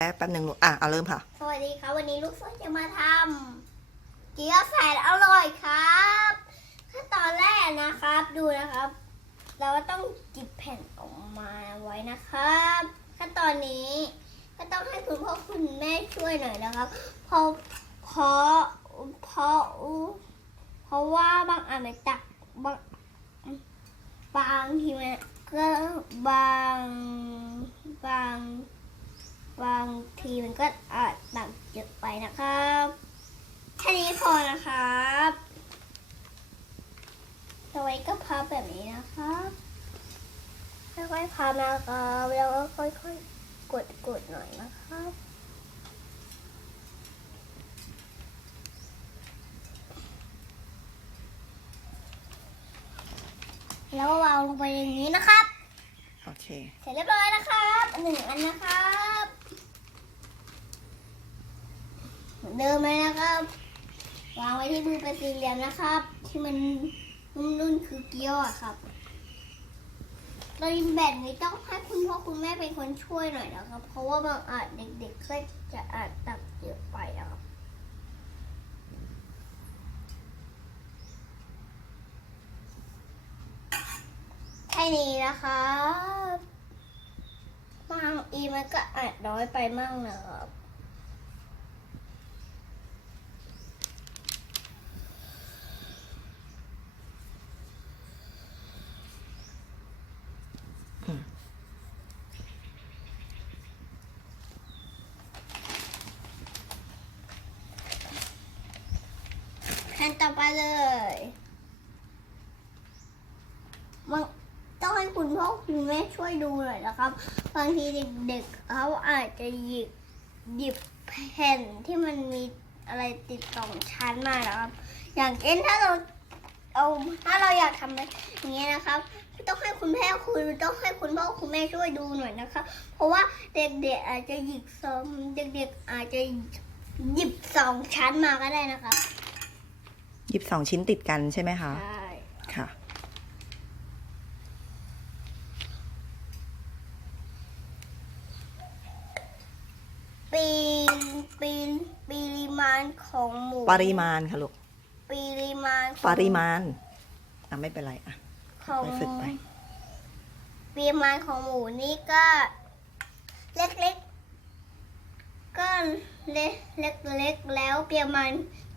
แป๊บหนึ่งลูกอะเอาเริ่มค่ะ สวัสดีครับวันนี้ลูกสาวจะมาทำเกี๊ยวแสนอร่อยครับขั้นตอนแรกนะครับดูนะครับ เราก็ต้องจิบแผ่นออกมาไว้นะครับขั้นตอนนี้ก็ต้องให้คุณพ่อคุณแม่ช่วยหน่อยนะครับ เพราะเพราะเพราะเพราะว่าบางอันมันตักบางบางทีมันก็บางบาง บางทีมันก็อาจตักเยอะไปนะครับแค่นี้พอนะครับต่อไปก็พับแบบนี้นะครับค่อยๆพับนะครับแล้วก็ค่อยๆกดกดๆหน่อยนะครับแล้วก็วางลงไปอย่างนี้นะครับ โอเค เสร็จเรียบร้อยนะครับหนึ่งอันนะครับ เดิมเลยนะครับ วางไว้ที่มือเป็นสี่เหลี่ยมนะครับ ที่มันนุ่นๆคือเกี๊ยวอะครับตอนแบบนี้ต้องให้คุณพ่อคุณแม่เป็นคนช่วยหน่อยนะครับ เพราะว่าบางอาจเด็กๆก็จะอาจตักเยอะไปอะครับแค่นี้นะครับบางอีมันก็อาจน้อยไปมั่งนะครับ ขั้นต่อไปเลยมันต้องให้คุณพ่อคุณแม่ช่วยดูหน่อยนะครับ บางทีเด็กๆเขาอาจจะหยิบหยิบแผ่นที่มันมีอะไรติดสองชั้นมานะครับ อย่างเช่นถ้าเราเอาถ้าเราอยากทำอย่างเงี้ยนะครับต้องให้คุณแม่คุณต้องให้คุณพ่อคุณแม่ช่วยดูหน่อยนะครับเพราะว่าเด็กๆอาจจะหยิบสองเด็กๆอาจจะหยิบสองชั้นมาก็ได้นะครับ ยิบสองชิ้นติดกันใช่ไหมคะใช่ค่ะ ปีนปีนปริมาณของหมูปริมาณค่ะลูกปริมาณของปริมาณอะไม่เป็นไรอะของไปฝึกไปปริมาณของหมูนี่ก็ เล็กๆก็เล็กเล็กๆแล้วปริมาณ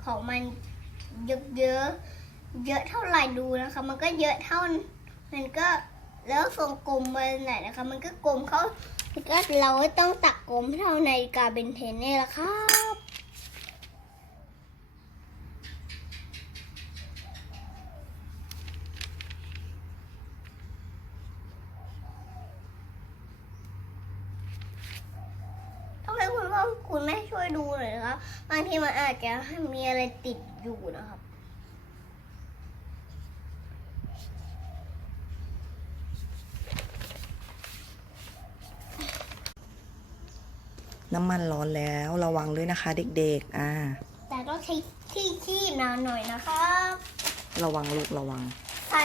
ของมัน เยอะเยอะเยอะเท่าไหร่ดูนะคะ มันก็เยอะเท่ามันก็แล้วทรงกลมไปไหนนะคะ มันก็กลมเขาก็เราต้องตักกลมเท่านาฬิกาเบนเทนนี่แหละครับต้องให้คุณพ่อคุณแม่ช่วยดูหน่อยนะครับบางทีมันอาจจะมีอะไรติด อยู่นะครับน้ำมันร้อนแล้วระวังด้วยนะคะเด็กๆ อ่า แต่ต้องใช้ที่ขี้นานหน่อยนะครับ ระวังลูกระวัง ใส่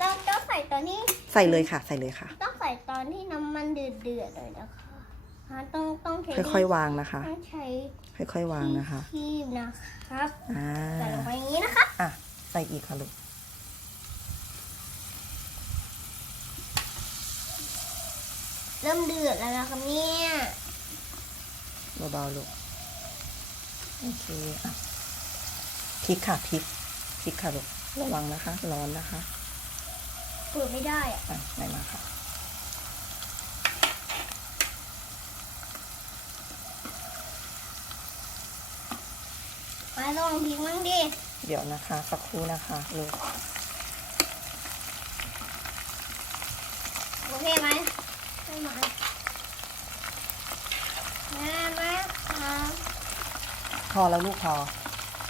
ต้องต้องใส่ตอนนี้ ใส่เลยค่ะ ใส่เลยค่ะ ต้องใส่ตอนที่น้ำมันเดือดเดือดๆเลย นะคะฮะต้องต้องใช้ค่อยๆวางนะคะ ต้องใช้ค่อยๆวางนะคะที่นะครับอ่าใส่ลงไปอย่างนี้นะคะอะใส่อีกค่ะลูกเริ่มเดือดแล้วนะครับเนี่ยเบาๆลูกโอเคอะพริกค่ะพริกพริกค่ะลูกระวังนะคะ ร้อนนะคะ เปิดไม่ได้อะอะไหนมาค่ะ ลองพริกมั่งดิเดี๋ยวนะคะ สักครู่นะคะลูกโอเคไหมไม่มาแม่แม่ครับพอแล้วลูกพอ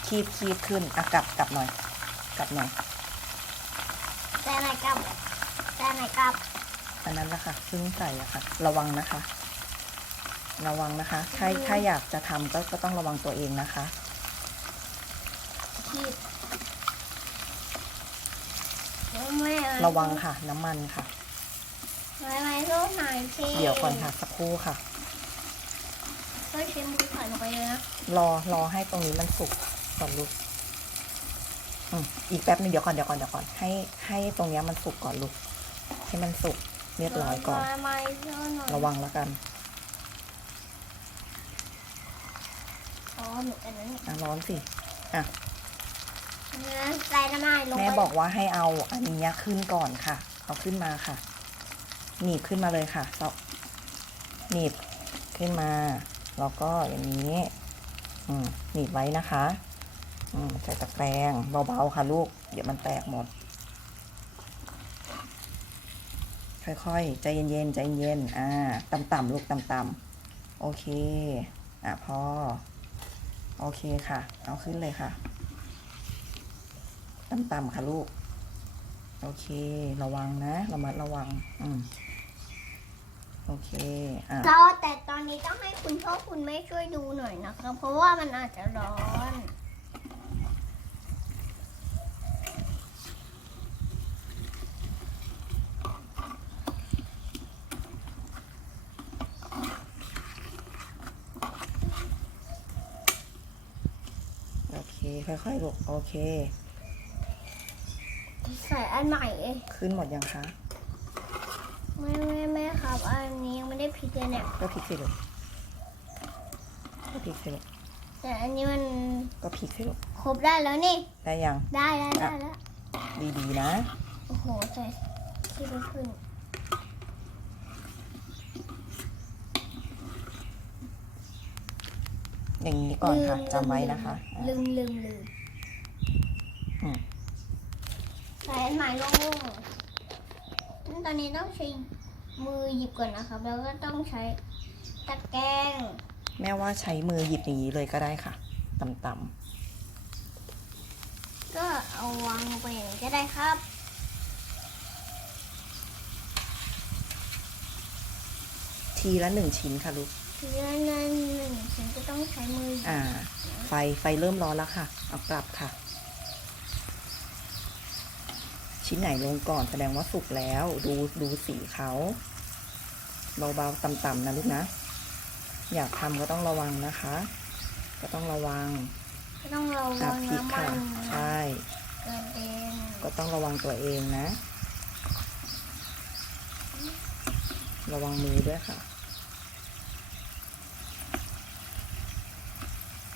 คีบคีบขึ้นอะกลับกลับหน่อย กลับหน่อยแต่ไหนกลับแต่ไหนกลับอันนั้นแหละค่ะซึ่งใส่อะค่ะ ระวังนะคะ ระวังนะคะ ถ้าถ้าอยากจะทำก็ก็ต้องระวังตัวเองนะคะ ขีด ไม่เอาระวังค่ะ น้ำมันค่ะ ไม่ไม่ต้องหายทีเดี๋ยวก่อนค่ะสักครู่ค่ะ ก็ใช้มือใส่ลงไปเลยนะรอรอให้ตรงนี้มันสุกก่อนลูกอืมอีกแป๊บนึงเดี๋ยวก่อนเดี๋ยวก่อนเดี๋ยวก่อนให้ให้ตรงเนี้ยมันสุกก่อนลูกให้มันสุกเรียบร้อยก่อนมามาเยอะหน่อยระวังแล้วกันอ๋อหนูอันนั้นอะร้อนสิ เนื้อใส่น้ำมันลงแม่บอกว่าให้เอาอันนี้ขึ้นก่อนค่ะ เอาขึ้นมาค่ะ หนีบขึ้นมาเลยค่ะเราหนีบขึ้นมา แล้วก็อย่างนี้หนีบไว้นะคะใส่ตะแกรงเบาๆค่ะลูก เดี๋ยวมันแตกหมด ค่อยๆ ใจเย็นๆ ใจเย็นๆ อ่า ต่ำๆ ลูกต่ำๆ โอเค อะพอ โอเคค่ะ เอาขึ้นเลยค่ะ ต่ำๆค่ะลูก โอเค ระวังนะระมัดระวัง อืมโอเคอะเราแต่ตอนนี้ต้องให้คุณพ่อคุณแม่ช่วยดูหน่อยนะคะเพราะว่ามันอาจจะร้อนโอเค ค่อยๆลูกโอเค ใส่อันใหม่เองขึ้นหมดยังคะไม่ไม่ไม่ครับ อันนี้ยังไม่ได้พลิกเลยเนี่ยก็พลิกสิลูกก็พลิกสิลูกแต่อันนี้มันก็พลิกสิลูกครบได้แล้วนี่ ได้ยัง ได้ได้ได้แล้วดีๆนะ โอ้โหใส่ที่ไม่ขึ้นอย่างนี้ก่อนค่ะจำไว้นะคะอะลืมลืมลืม อืมใส่อันใหม่ลงตอนนี้ต้องใช้มือหยิบก่อนนะครับ แล้วก็ต้องใช้ตะแกรงแม่ว่าใช้มือหยิบอย่างนี้เลยก็ได้ค่ะต่ำก็เอาวางลงไปอย่างนี้ก็ได้ครับๆทีละหนึ่งชิ้นค่ะลูกทีละหนึ่งหนึ่งฉันก็ต้องใช้มือหยิบอ่า ไฟไฟเริ่มร้อนแล้วค่ะ เอากลับค่ะ ชิ้นไหนลงก่อนแสดงว่าสุกแล้ว ดูดูสีเขาเบาๆต่ำๆนะลูกนะ อยากทำก็ต้องระวังนะคะ ก็ต้องระวังก็ต้องระอะวังพริกน้ำมัค่ะนใช่กระเด็นก็ต้องระวังตัวเองนะ ระวังมือด้วยค่ะ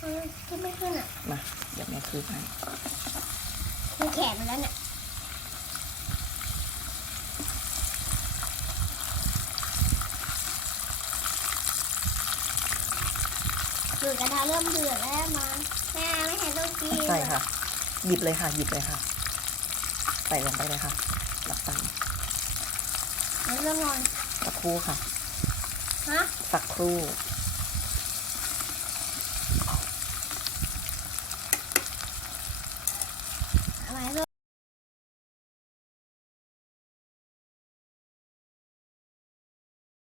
เออที่ไม่ขึ้นอะ มาเดี๋ยวแม่คืบให้คือแขนมันแล้วเนี่ย เดือดกระทะเริ่มเดือดแล้วมาแม่ไม่เห็นต้องกินใส่ค่ะ หยิบเลยค่ะ หยิบเลยค่ะ ใส่ลงไปเลยค่ะ หลับตาแล้วเริ่มนอนสักครู่ค่ะ ฮะสักครู่อะไรก็